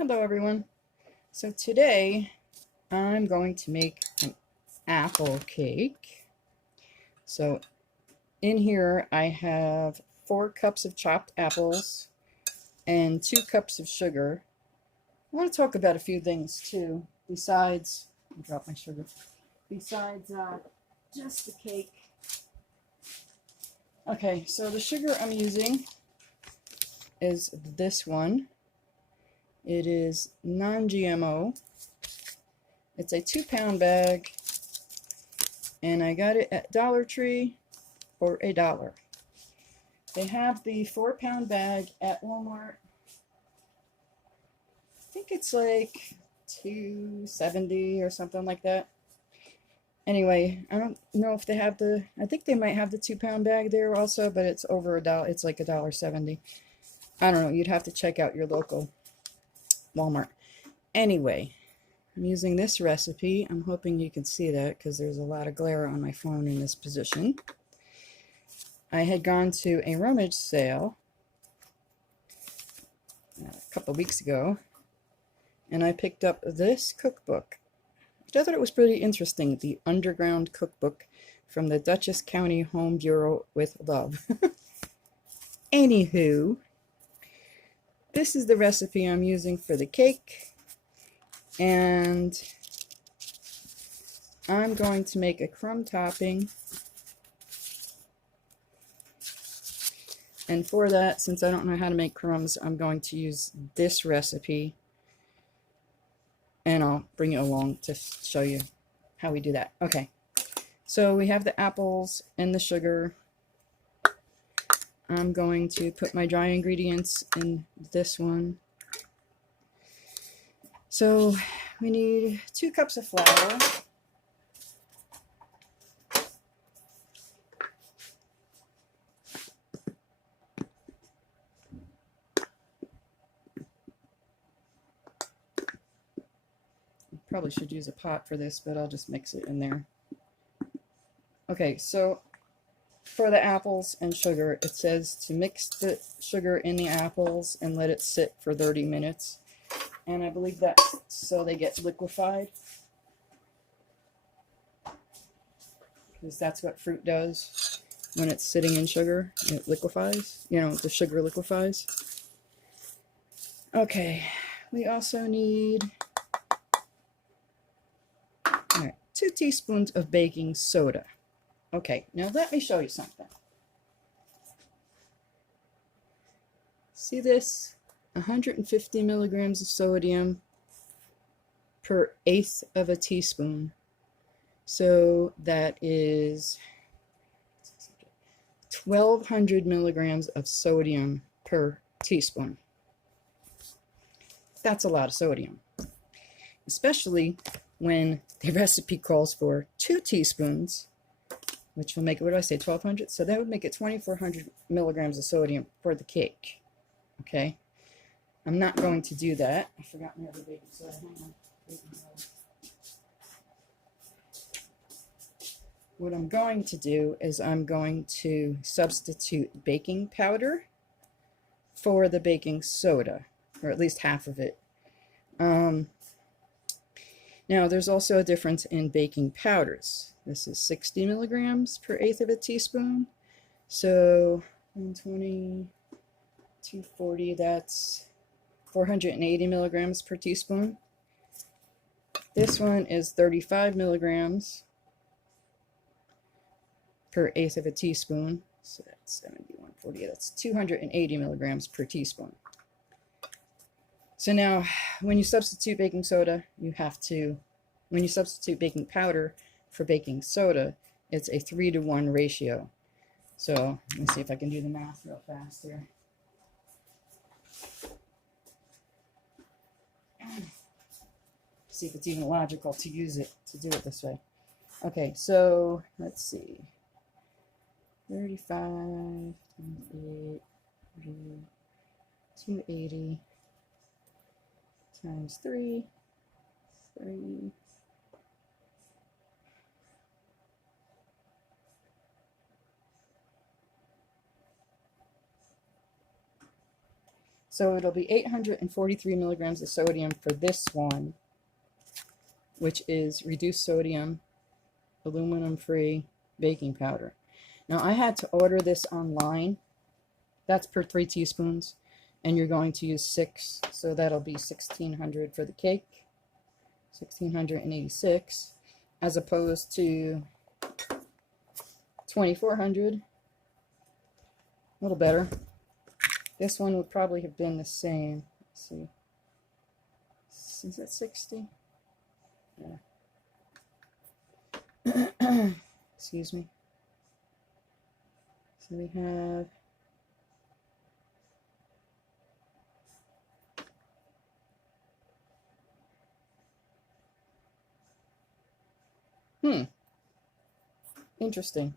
Hello everyone. So today I'm going to make an apple cake. So in here I have 4 cups of chopped apples and 2 cups of sugar. I want to talk about a few things too besides, drop my sugar, besides just the cake. Okay, so the sugar I'm using is this one. It is non-GMO. It's a 2-pound bag, and I got it at Dollar Tree for $1. They have the 4-pound bag at Walmart. I think it's like $2.70 or something like that. Anyway, I don't know if they have I think they might have the 2-pound bag there also, but it's over $1. It's like $1.70. I don't know. You'd have to check out your local Walmart. Anyway, I'm using this recipe. I'm hoping you can see that because there's a lot of glare on my phone in this position. I had gone to a rummage sale a couple weeks ago, and I picked up this cookbook, which I thought it was pretty interesting, the Underground Cookbook from the Dutchess County Home Bureau with Love. Anywho, this is the recipe I'm using for the cake, and I'm going to make a crumb topping. And for that, since I don't know how to make crumbs, I'm going to use this recipe, and I'll bring you along to show you how we do that. Okay, so we have the apples and the sugar. I'm going to put my dry ingredients in this one. So we need 2 cups of flour, probably should use a pot for this, but I'll just mix it in there. Okay, so for the apples and sugar, it says to mix the sugar in the apples and let it sit for 30 minutes. And I believe that's so they get liquefied, because that's what fruit does when it's sitting in sugar. It liquefies, the sugar liquefies. Okay, we also need 2 teaspoons of baking soda. Okay, now let me show you something. See this? 150 milligrams of sodium per 1/8 of a teaspoon. So that is 1,200 milligrams of sodium per teaspoon. That's a lot of sodium, especially when the recipe calls for 2 teaspoons, which will make it, what did I say, 1,200? So that would make it 2,400 milligrams of sodium for the cake. Okay, I'm not going to do that. I forgot my other baking soda. Hang on. What I'm going to do is I'm going to substitute baking powder for the baking soda, or at least half of it. Now, there's also a difference in baking powders. This is 60 milligrams per 1/8 of a teaspoon. So 120, 240, that's 480 milligrams per teaspoon. This one is 35 milligrams per 1/8 of a teaspoon. So that's 7140. That's 280 milligrams per teaspoon. So now, when you substitute baking soda, when you substitute baking powder for baking soda, it's a 3-to-1 ratio. So let me see if I can do the math real fast here. See if it's even logical to do it this way. Okay, so let's see. 35, 28, 280 times 3. So it'll be 843 milligrams of sodium for this one, which is reduced sodium, aluminum-free baking powder. Now, I had to order this online. That's per 3 teaspoons. And you're going to use 6, so that'll be 1,600 for the cake. 1,686, as opposed to 2,400. A little better. This one would probably have been the same. Let's see. Is that 60? Yeah. Excuse me. So we have interesting.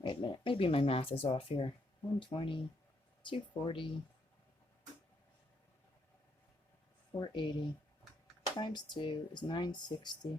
Wait a minute, maybe my math is off here. 120, 240, 480 times 2 is 960.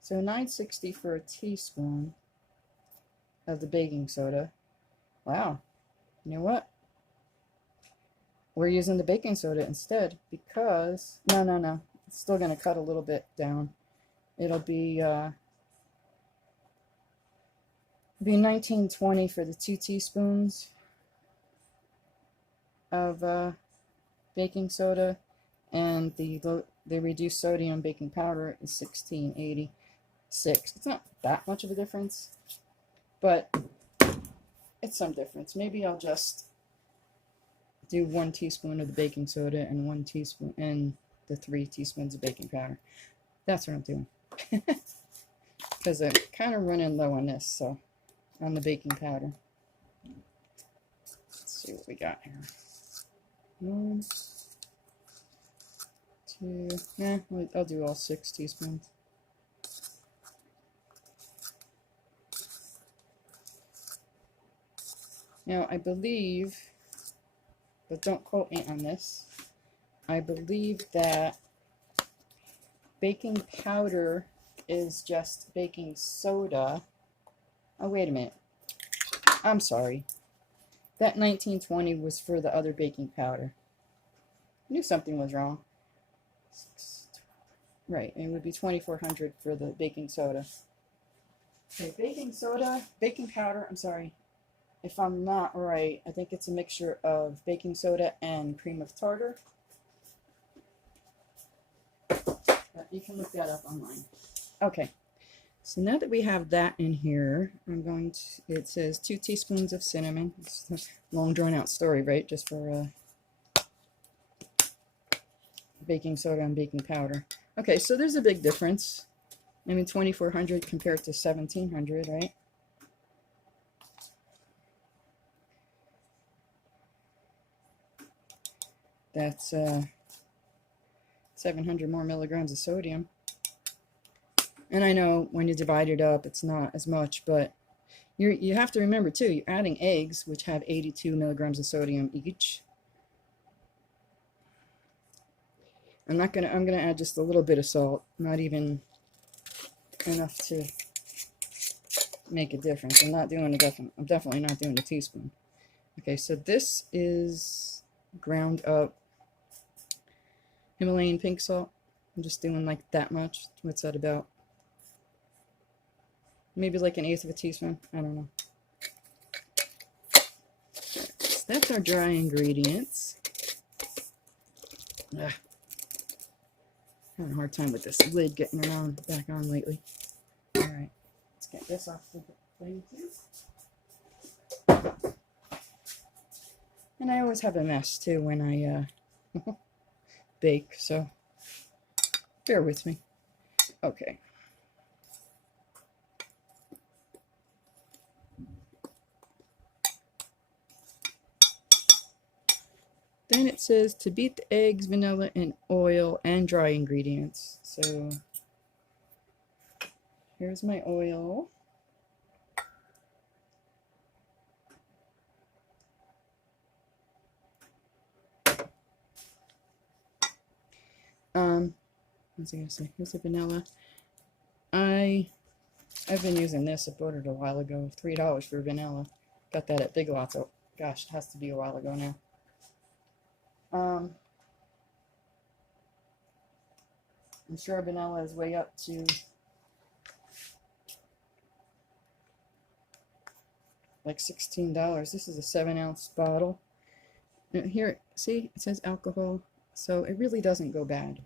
So 960 for a teaspoon of the baking soda. Wow. You know what? We're using the baking soda instead because, no. It's still going to cut a little bit down. It'll be 1920 for the 2 teaspoons of baking soda, and the reduced sodium baking powder is 1686. It's not that much of a difference, but it's some difference. Maybe I'll just do 1 teaspoon of the baking soda and 1 teaspoon and the 3 teaspoons of baking powder. That's what I'm doing. Because I'm kind of running low on this, so on the baking powder. Let's see what we got here. 1, 2, I'll do all 6 teaspoons. Now, I believe, but don't quote me on this, I believe that baking powder is just baking soda. Oh, wait a minute. I'm sorry. That 1920 was for the other baking powder. I knew something was wrong. Right, it would be 2,400 for the baking soda. Okay, baking powder, I'm sorry. If I'm not right, I think it's a mixture of baking soda and cream of tartar. But you can look that up online. Okay, so now that we have that in here, I'm going to, it says 2 teaspoons of cinnamon. It's a long drawn out story, right? Just for baking soda and baking powder. Okay, so there's a big difference. I mean, 2,400 compared to 1,700, right? That's 700 more milligrams of sodium. And I know when you divide it up, it's not as much, but you have to remember too, you're adding eggs, which have 82 milligrams of sodium each. I'm gonna add just a little bit of salt, not even enough to make a difference. I'm definitely not doing a teaspoon. Okay, so this is ground up Himalayan pink salt. I'm just doing like that much. What's that about? Maybe like 1/8 of a teaspoon. I don't know. So that's our dry ingredients. Ugh. Having a hard time with this lid getting around back on lately. All right, let's get this off the thing too. And I always have a mess too when I bake, so bear with me. Okay. Then it says to beat the eggs, vanilla, and oil and dry ingredients. So here's my oil. What's I gonna say? Here's the vanilla. I I've been using this. I bought it a while ago. $3 for vanilla. Got that at Big Lots. Oh, gosh, it has to be a while ago now. I'm sure vanilla is way up to like $16. This is a 7-ounce bottle. And here, see, it says alcohol, so it really doesn't go bad.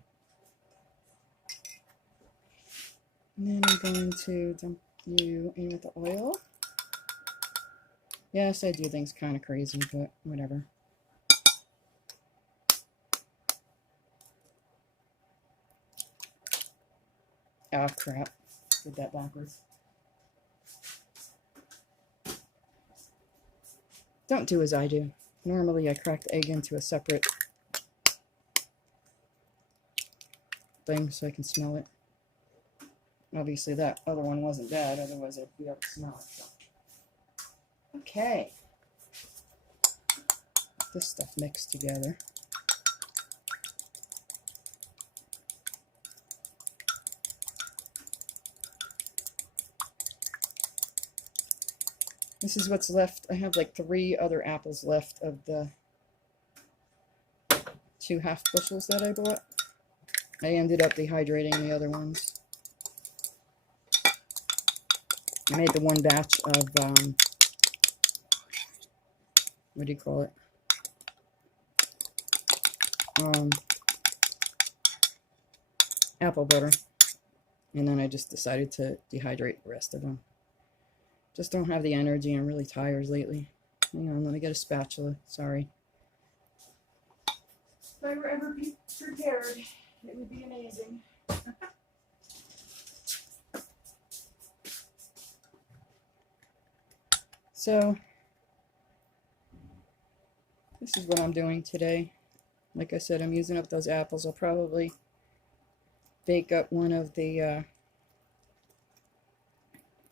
And then I'm going to dump you in with the oil. Yes, I do things kind of crazy, but whatever. Ah, crap. Did that backwards. Don't do as I do. Normally I crack the egg into a separate thing so I can smell it. Obviously that other one wasn't bad, otherwise I'd be able to smell it. So. Okay. This stuff mixed together. This is what's left. I have like 3 other apples left of the 2 half bushels that I bought. I ended up dehydrating the other ones. I made the one batch of, what do you call it? Apple butter. And then I just decided to dehydrate the rest of them. Just don't have the energy. I'm really tired lately. Hang on, let me get a spatula. Sorry. If I were ever prepared, it would be amazing. So, this is what I'm doing today. Like I said, I'm using up those apples. I'll probably bake up one of the...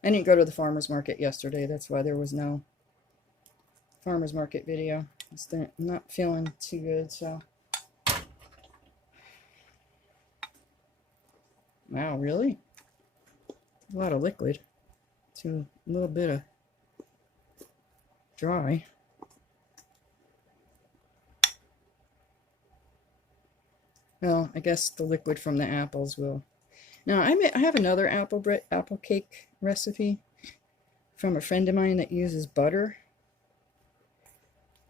I didn't go to the farmer's market yesterday. That's why there was no farmer's market video. I'm not feeling too good, so. Wow, really? A lot of liquid to a little bit of dry. Well, I guess the liquid from the apples will. Now, I have another apple cake recipe from a friend of mine that uses butter,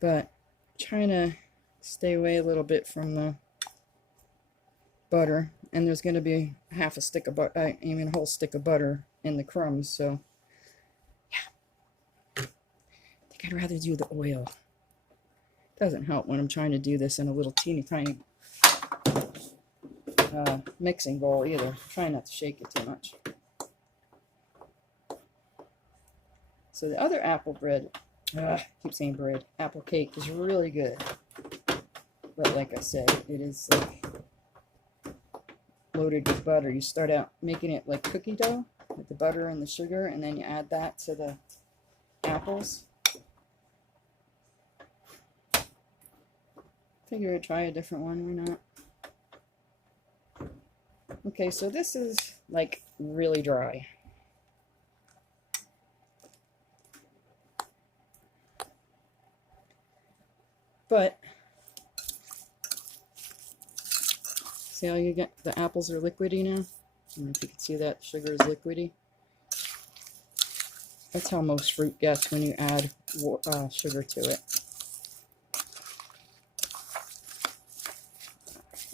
but I'm trying to stay away a little bit from the butter, and there's going to be half a stick of butter, I mean a whole stick of butter in the crumbs, so yeah. I think I'd rather do the oil. Doesn't help when I'm trying to do this in a little teeny tiny mixing bowl either. Try not to shake it too much. So the other apple bread, I keep saying bread, apple cake is really good. But like I said, it is like loaded with butter. You start out making it like cookie dough with the butter and the sugar, and then you add that to the apples. Figure I'd try a different one, why not? Okay, so this is like really dry. But see how you get the apples are liquidy now? I don't know if you can see that sugar is liquidy. That's how most fruit gets when you add sugar to it.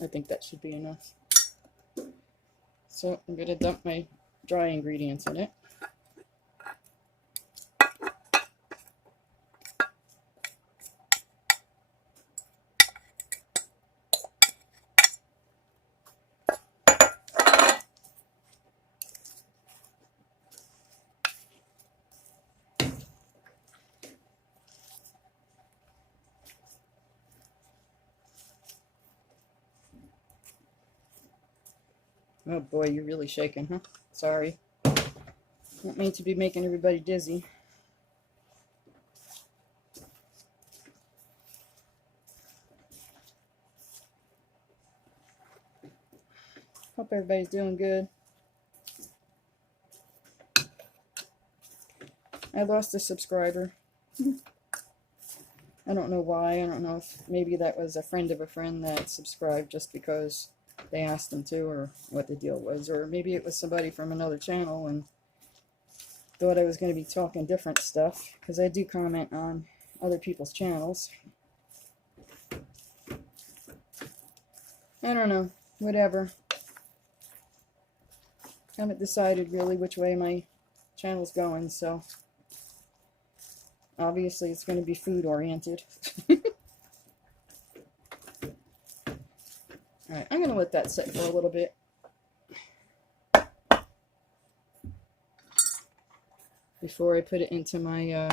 I think that should be enough. So I'm going to dump my dry ingredients in it. Oh boy, you're really shaking, huh? Sorry. Don't mean to be making everybody dizzy. Hope everybody's doing good. I lost a subscriber. I don't know why. I don't know if maybe that was a friend of a friend that subscribed just because they asked them to, or what the deal was. Or maybe it was somebody from another channel and thought I was going to be talking different stuff, because I do comment on other people's channels. I don't know. Whatever. Haven't decided really which way my channel's going, so obviously it's going to be food oriented. Alright, I'm going to let that sit for a little bit. Before I put it into my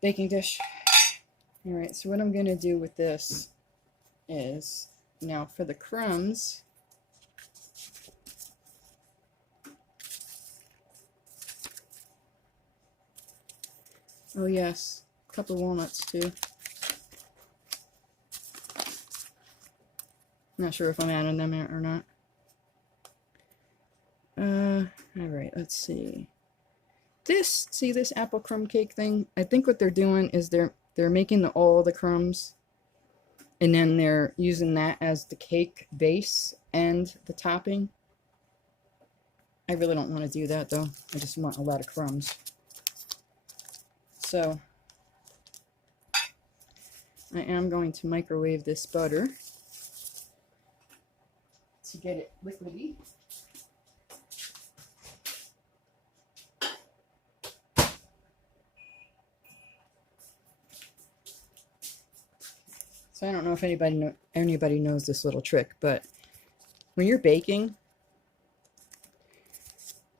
baking dish. Alright, so what I'm going to do with this is, now for the crumbs, oh yes, a couple walnuts too. Not sure if I'm adding them in or not. Alright, let's see. This apple crumb cake thing, I think what they're doing is they're making all the crumbs, and then they're using that as the cake base and the topping. I really don't want to do that though. I just want a lot of crumbs. So I am going to microwave this butter to get it liquidy. So I don't know if anybody knows this little trick, but when you're baking,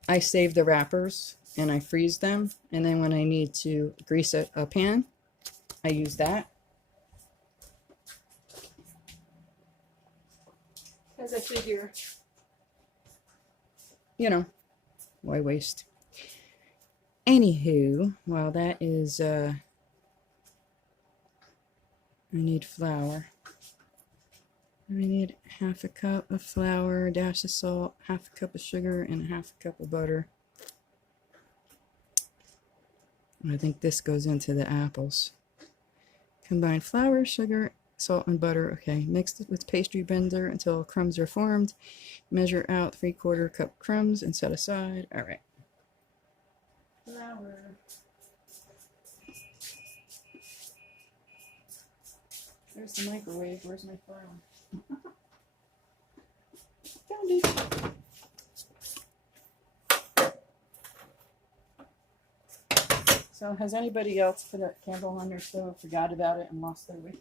I save the wrappers and I freeze them, and then when I need to grease a pan, I use that. Because I figure, you know, why waste? Anywho, while that is, I need flour. I need half a cup of flour, a dash of salt, half a cup of sugar, and half a cup of butter. I think this goes into the apples. Combine flour, sugar, salt, and butter. Okay, mix it with pastry blender until crumbs are formed. Measure out 3/4 cup crumbs and set aside. All right. Flour. There's the microwave. Where's my flour? Found it. So has anybody else put a candle on their stove, forgot about it, and lost their way?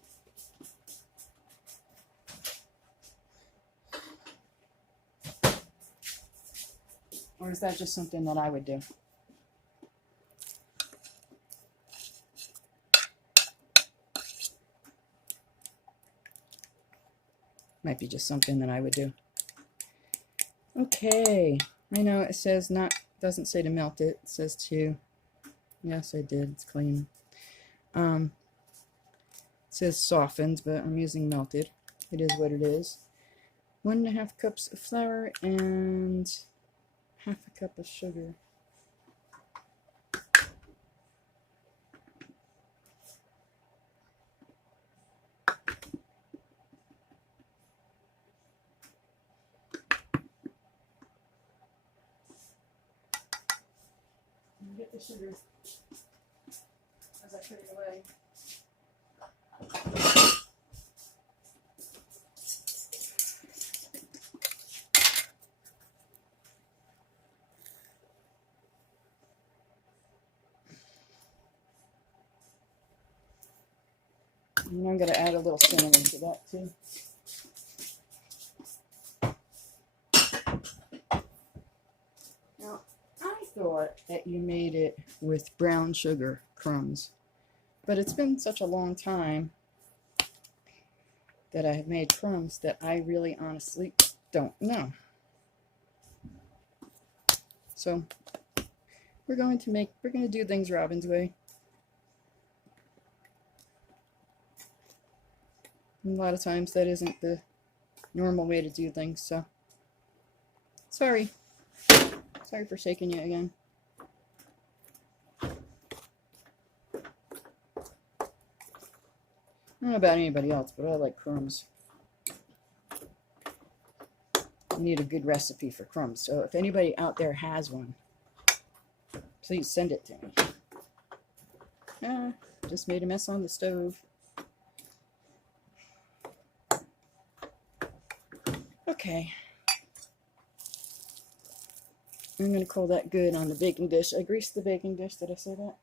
Or is that just something that I would do? Might be just something that I would do. Okay, I know it says doesn't say to melt it. It says to, yes I did, it's clean. It says softened, but I'm using melted. It is what it is. 1.5 cups of flour and half a cup of sugar. Get the sugar as I put it away. And I'm going to add a little cinnamon to that too. Now, I thought that you made it with brown sugar crumbs, but it's been such a long time that I have made crumbs that I really honestly don't know. So we're going to do things Robin's way. And a lot of times that isn't the normal way to do things, so sorry. Sorry for shaking you again. I don't know about anybody else, but I like crumbs. I need a good recipe for crumbs, so if anybody out there has one, please send it to me. Just made a mess on the stove. Okay. I'm going to call that good on the baking dish. I greased the baking dish. Did I say that?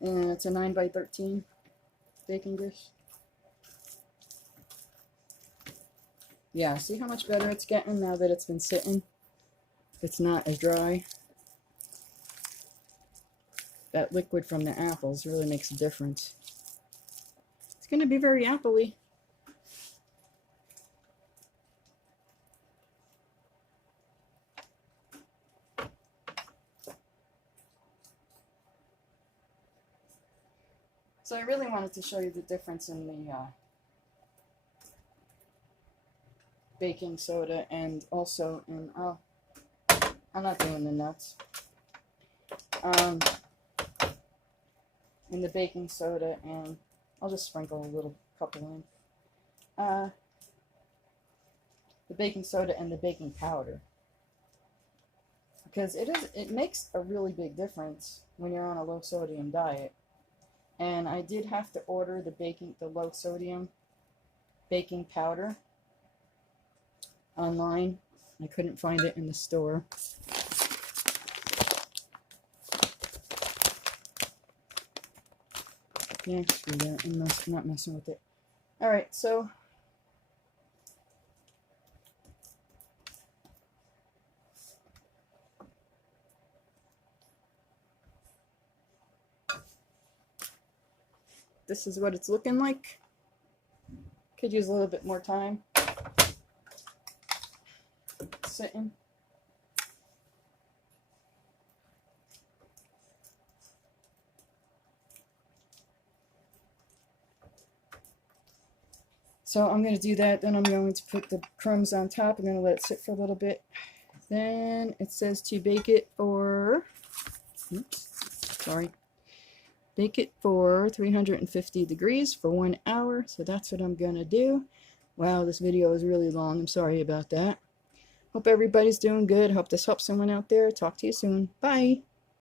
And it's a 9x13 baking dish. Yeah, see how much better it's getting now that it's been sitting? It's not as dry. That liquid from the apples really makes a difference. It's going to be very appley. So I really wanted to show you the difference in the baking soda and also in, I'm not doing the nuts. In the baking soda, and I'll just sprinkle a little couple in. The baking soda and the baking powder, because it makes a really big difference when you're on a low sodium diet. And I did have to order the low sodium baking powder online. I couldn't find it in the store. Yeah, screw that. I'm not messing with it. Alright, so this is what it's looking like. Could use a little bit more time sitting. So I'm going to do that, then I'm going to put the crumbs on top. I'm going to let it sit for a little bit. Then it says to bake it for, bake it for 350 degrees for 1 hour. So that's what I'm going to do. Wow, this video is really long. I'm sorry about that. Hope everybody's doing good. Hope this helps someone out there. Talk to you soon. Bye.